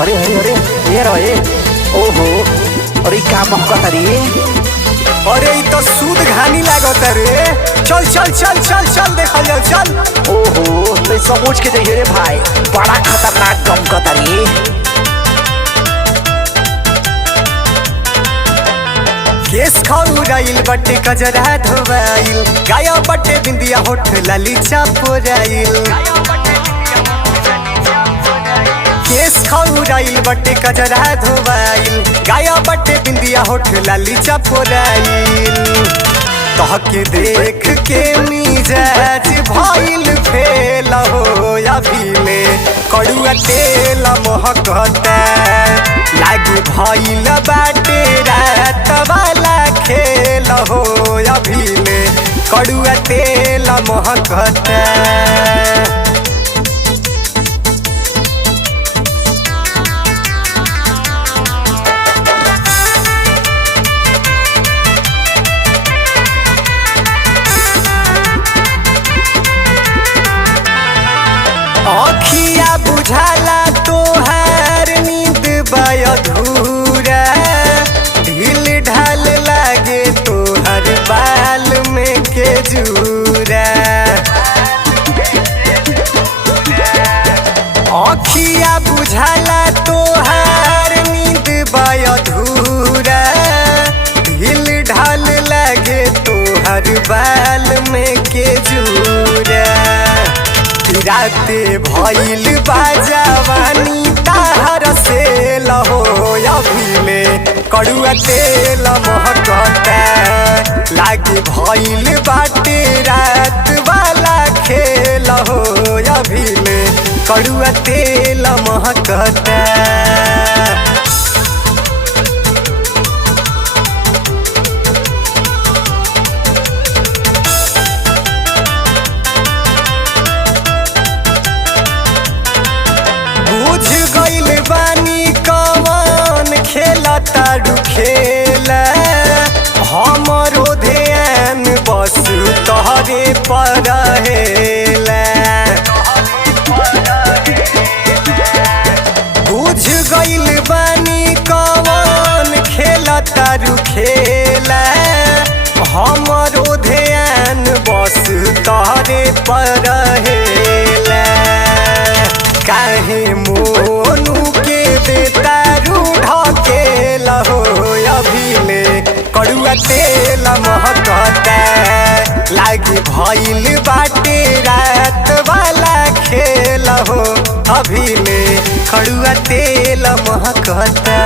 अरे अरे अरे ये रहे। ओहो अरे का महकत रे। अरे ई तो सूद घानी लागत रे। चल चल चल चल चल देखल जाओ चल। ओहो तो समझ के जाइए रे भाई, बड़ा खतरनाक गमकत रे। केस खौराइल बटे कजरा धोवाइल, गाया बटे बिंदिया होठ लाली चापोराइल। केस खौराइल बटे कजरा धोवाइल, गाया बटे बिंदिया होठ लाली चापोराइल। तहके देख के मिजाज भइल फेल हो अभिले, कड़ुआ तेल महकता लागे भइल बाटे रात वाला खेल हो अभिले, कड़ुआ तेल महकता। अखिया बुझाला तोहार नींद बाय अधूरा, ढील ढाल लागे तोहर बाल में के जूरा। अखिया बुझाला तोहार नींद बाय अधूरा, ढील ढाल लागे तोहर बाल में के जूरा। राते भइल बाजवानी ताहर से लहो अभिले, कड़ुआ तेल महकता लागे भइल बाटे रात वाला खेल हो अभिले, कड़ुआ तेल महकता। तारू खेला हमरो ध्यान बस तोहरे पर रहेला। बुझ गइल बानी कवन खेला तारू खेला, हमरो ध्यान बस तोहरे पर रहेला। काहे मोनू के देता ढकेल हो अभिले, कड़ुआ तेल महकता लागे भइल बाटे रात वाला खेल हो अभिले, कड़ुआ तेल महकता।